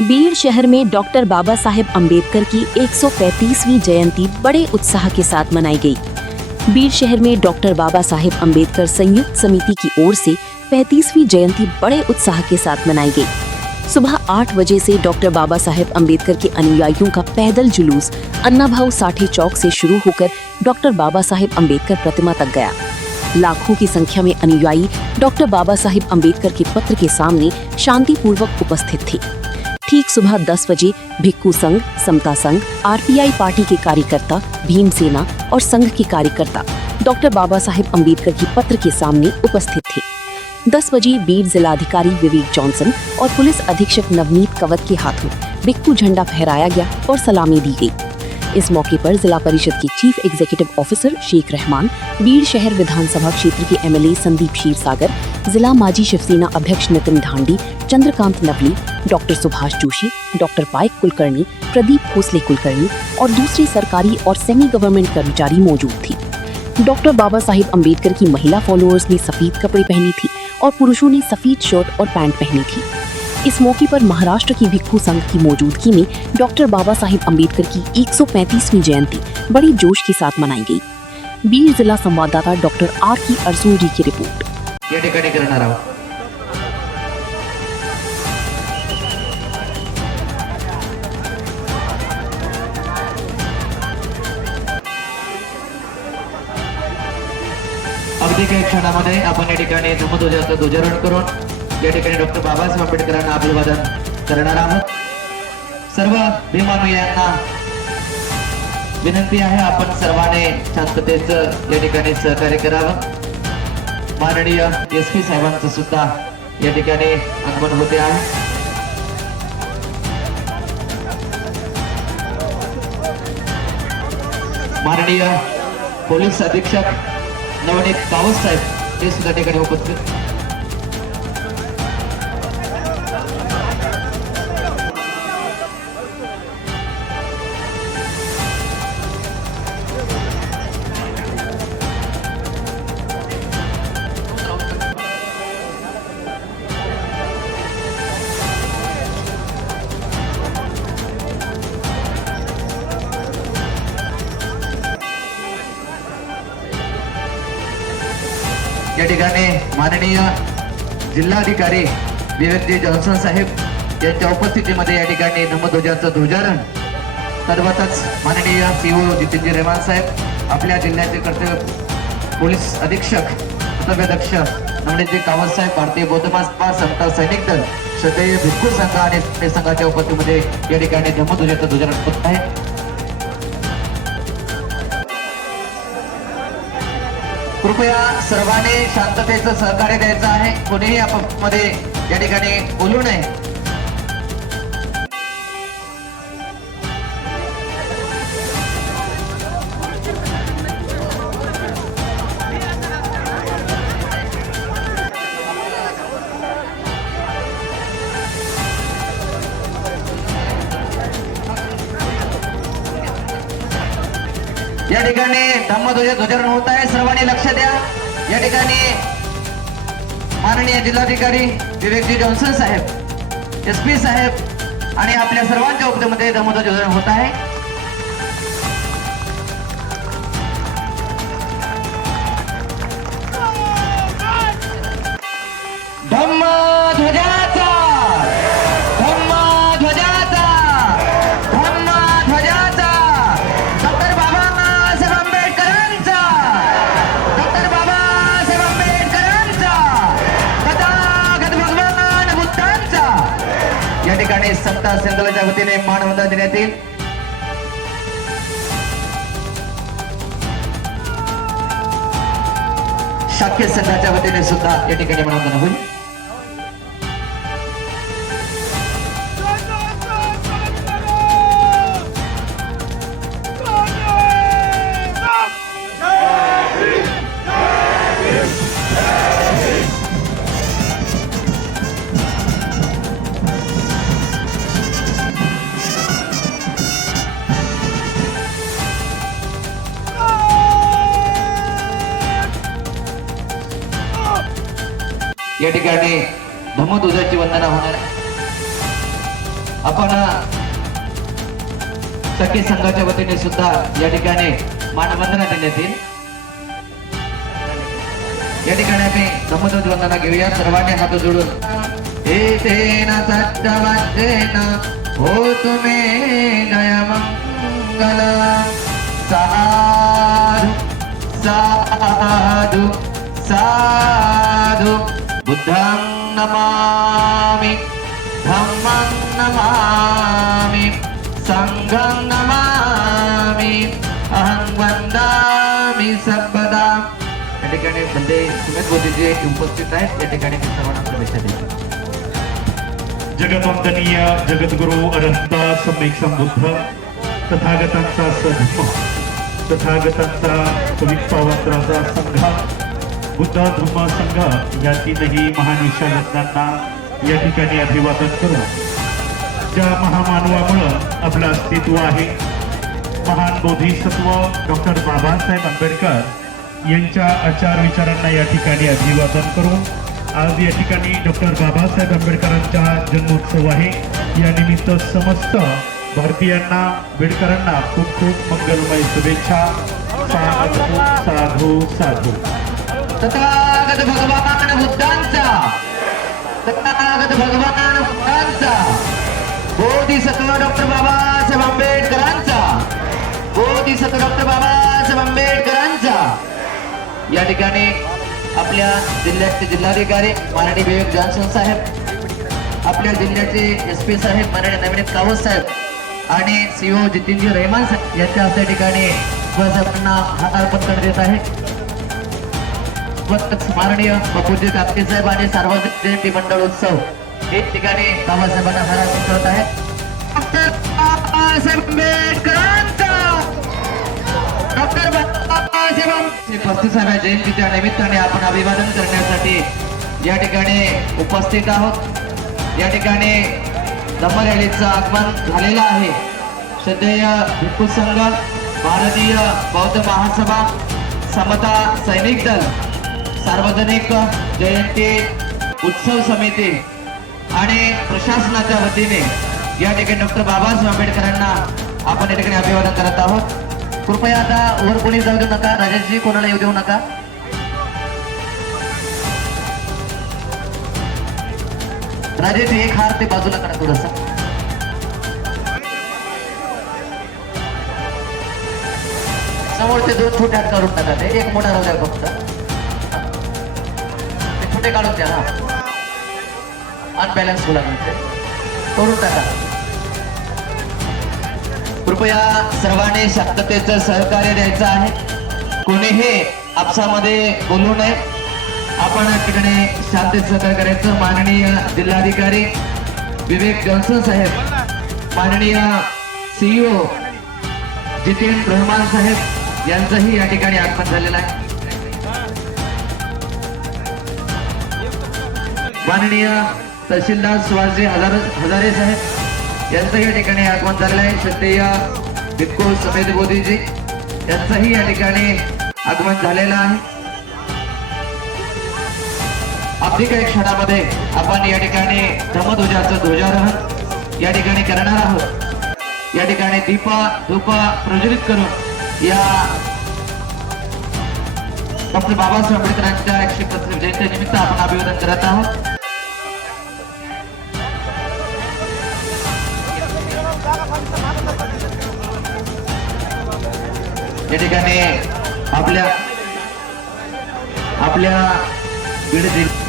बीड़ शहर में डॉक्टर बाबा साहेब अम्बेडकर की 135वीं जयंती बड़े उत्साह के साथ मनाई गई। बीड़ शहर में डॉक्टर बाबा साहेब अम्बेडकर संयुक्त समिति की ओर से 35वीं जयंती बड़े उत्साह के साथ मनाई गई। सुबह 8 बजे से डॉक्टर बाबा साहेब अम्बेडकर के अनुयायियों का पैदल जुलूस अन्ना भाऊ साठे चौक से शुरू होकर डॉक्टर बाबा साहेब अम्बेडकर प्रतिमा तक गया। लाखों की संख्या में अनुयायी डॉक्टर बाबा साहेब अम्बेडकर के पत्र के सामने शांतिपूर्वक उपस्थित थे। ठीक सुबह 10 बजे भिक्खू संघ, समता संघ, आरपीआई पार्टी के कार्यकर्ता, भीम सेना और संघ के कार्यकर्ता डॉक्टर बाबा साहेब अम्बेडकर की पत्र के सामने उपस्थित थे। 10 बजे बीड़ जिलाधिकारी विवेक जॉनसन और पुलिस अधीक्षक नवनीत कवत के हाथों भिक्खू झंडा फहराया गया और सलामी दी गई। इस मौके पर जिला परिषद के chief executive officer Shaikh Rahman, Beed शहर विधानसभा क्षेत्र के एमएलए संदीप क्षीरसागर, जिला माजी शिवसेना अध्यक्ष नितिन ढांडी, चंद्रकांत नवली, डॉक्टर सुभाष जोशी, डॉक्टर पायक कुलकर्णी, प्रदीप खोसले कुलकर्णी और दूसरे सरकारी और सेमी गवर्नमेंट कर्मचारी मौजूद थी। डॉक्टर बाबा साहेब अम्बेडकर की महिला फॉलोअर्स ने सफेद कपड़े पहनी थी और पुरुषों ने सफेद शर्ट और पैंट पहनी थी। इस मौके पर महाराष्ट्र की भिक्खू संघ की मौजूदगी में डॉक्टर बाबा साहेब अम्बेडकर की 135वीं जयंती बड़ी जोश के साथ मनाई गई। बीड़ जिला संवाददाता डॉक्टर आर की अर्जुन की रिपोर्ट। या ठिकाणी करणार आहोत। अगदी काही क्षणामध्ये आपण या ठिकाणी धम्मध्वजाचं ध्वजारोहण करून या ठिकाणी डॉक्टर बाबासाहेब आंबेडकरांना अभिवादन करणार आहोत। सर्व भीमानुयांना विनंती आहे, आपण सर्वांनी शांततेचं या ठिकाणी सहकार्य करावं। माननीय एसपी साहेबांचं सुद्धा या ठिकाणी आगमन होते आहे। माननीय पोलीस अधीक्षक नवनीत कावत साहेब हे सुद्धा ठिकाणी उपस्थित। या ठिकाणी माननीय जिल्हाधिकारी विवेक जॉन्सन साहेब यांच्या उपस्थितीमध्ये या ठिकाणी धम्मध्वजाचं ध्वजारोहण सर्वतच माननीय सीओ जितेंद्र रहमान साहेब, आपल्या जिल्ह्याचे कर्तव्य पोलीस अधीक्षक कर्तव्याध्यक्ष नवनीतजी कावत साहेब, भारतीय बौद्ध महासभा, समता सैनिक दल, श्रद्धेय भिक्खू संघ आणि संघाच्या उपस्थितीमध्ये या ठिकाणी धम्मध्वजाचं ध्वजारोहण होत आहे। कृपया सर्वांनी शांततेचं सहकार्य द्यायचं आहे, कोणीही आपापमध्ये या ठिकाणी बोलू नये। या ठिकाणी धम्मध्वज ध्वजारोहण होत आहे, सर्वांनी लक्ष द्या। या ठिकाणी माननीय जिल्हाधिकारी विवेकजी जॉन्सन साहेब, एसपी साहेब आणि आपल्या सर्वांच्या उपस्थितीमध्ये धम्मध्वज ध्वजारोहण होत आहे। या ठिकाणी समता संघाच्या वतीने मानवंदना देण्यात येईल। शाखेय संघाच्या वतीने सुद्धा या ठिकाणी मानवंदना होईल। या ठिकाणी धम्मध्वजाची वंदना होणार आहे। आपण सखी संघाच्या वतीने सुद्धा या ठिकाणी मानवंदना देण्यात येईल. या ठिकाणी आम्ही नमोद वंदना घेऊया सर्वांनी हात जोडून. हे तेन सत्यवचेन हो तुमे जय मंगल. साधु साधु साधु. बुद्धं नमामि धम्मं नमामि संघं नमामि अहं वंदामि सर्वदा. या ठिकाणी बंदे सुमित बोधीजी उपस्थित आहेत. या ठिकाणी मी सर्वांना प्रवेश देतो. जगतवंदनीय जगद्गुरु अनंत सम्यक संबुद्ध तथागतांचा सधर्म तथागतांचा पवित्र पावत्राचा संघ बुद्ध धम्म संघ या तीनही महान विशारदांना या ठिकाणी अभिवादन करू. ज्या महामानवामुळे आपलं अस्तित्व आहे, महान बोधिसत्व डॉक्टर बाबासाहेब आंबेडकर यांच्या आचार विचारांना या ठिकाणी अभिवादन करून आज या ठिकाणी डॉक्टर बाबासाहेब आंबेडकरांचा जन्मोत्सव आहे. या निमित्त समस्त भारतीयांना आंबेडकरांना खूप खूप मंगलमय शुभेच्छा. साधू साधू साधू. तथागत भगवान बुद्धांचा तथागत भगवान बुद्धांचा बोधिसत्व डॉक्टर बाबासाहेब आंबेडकरांचा बोधिसत्व डॉक्टर बाबासाहेब आंबेडकरांचा. या ठिकाणी आपल्या जिल्ह्याचे जिल्हाधिकारी माननीय विवेक जॉन्सन साहेब, आपल्या जिल्ह्याचे SP साहेब माननीय नवनीत कावत साहेब आणि CO जितेंद्र रहमान साहेब यांच्या हस्ते ठिकाणी साहेबांना हात अर्पण करण्यात येत आहे. माननीय बापूजी कापटे साहेब आणि सार्वजनिक जयंती मंडळ उत्सव एक ठिकाणी बाबासाहेबांना हार अर्पण करत आहे. डॉक्टर बाबासाहेब आंबेडकरांचा डॉक्टर बाबासाहेब 35व्या जयंतीच्या निमित्ताने आपण अभिवादन करण्यासाठी या ठिकाणी उपस्थित आहोत. या ठिकाणी धम्म रॅलीचं आगमन झालेलं आहे. श्रद्धेय भिक्खू संघ, भारतीय बौद्ध महासभा, समता सैनिक दल, सार्वजनिक जयंती उत्सव समिती आणि प्रशासनाच्या वतीने या ठिकाणी डॉक्टर बाबासाहेब आंबेडकरांना आपण या ठिकाणी अभिवादन करत आहोत. कृपया आता वर कोणी जाऊ देऊ नका. राजेशजी कोणाला येऊ देऊ नका. राजेश एक हार ते बाजूला करा थोडस. समोरचे 2 छोटे हात काढून टाका. ते एक मोठा राहू द्या फक्त. ते छोटे काढून द्या. हा अनबॅलन्स होऊ लागले ते तोडून टाका. कृपया सर्वांनी शांततेचं सहकार्य द्यायचं आहे. कोणीही आपसामध्ये बोलू नये. आपण या ठिकाणी शांततेत सहकार्य करायचं. माननीय जिल्हाधिकारी विवेक जॉन्सन साहेब, माननीय CEO जितेंद्र रहमान साहेब यांचंही या ठिकाणी आगमन झालेलं आहे. माननीय तहसीलदार सुभाषजी हजारे साहेब यांचं या ठिकाणी आगमन झालेलं आहे. श्रद्धेय भिक्खू समेत बोधीजी यांचंही या ठिकाणी आगमन झालेलं आहे. अगदी काही क्षणामध्ये आपण या ठिकाणी धम्मध्वजाचं ध्वजारोहण या ठिकाणी करणार आहोत. या ठिकाणी धूप प्रज्वलित करून या डॉक्टर बाबासाहेब आंबेडकरांच्या 135 जयंती निमित्त आपण अभिवादन करत आहोत. या ठिकाणी आपल्या बीड जिल्ह्यात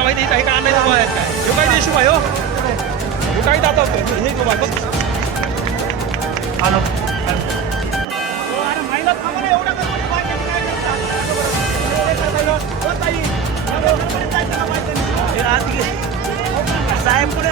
माहिती काही का आणायचं काय ह्यो काय देशू भाई हो ह्यो काय दाखवतो हे गो बाबा हॅलो अरे महिला थांबा ना एवढा गणपती बाहेर काय करतात साहेब पुढे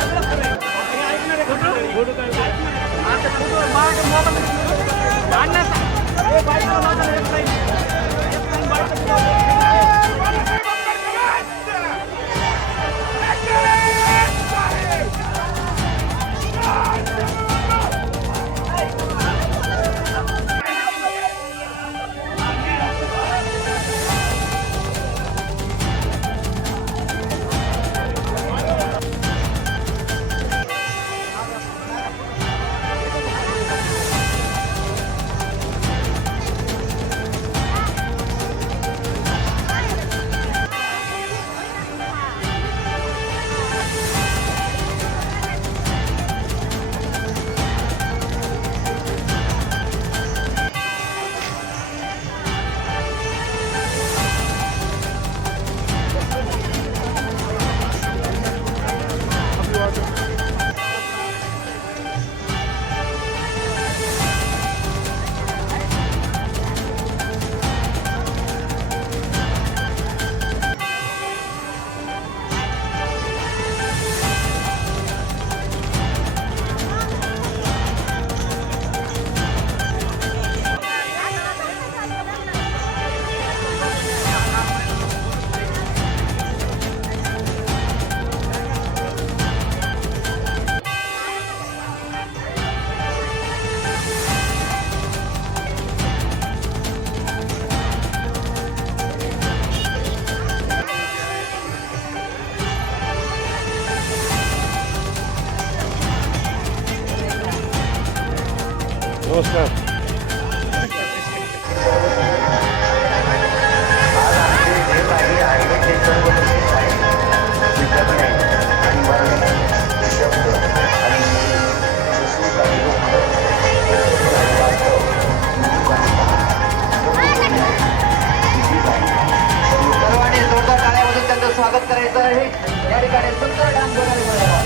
सर्वांनी जोरदार टाळ्या वाजवून त्यांचं स्वागत करायचं आहे. या ठिकाणी सुंदर डान्स बघायला मिळाला.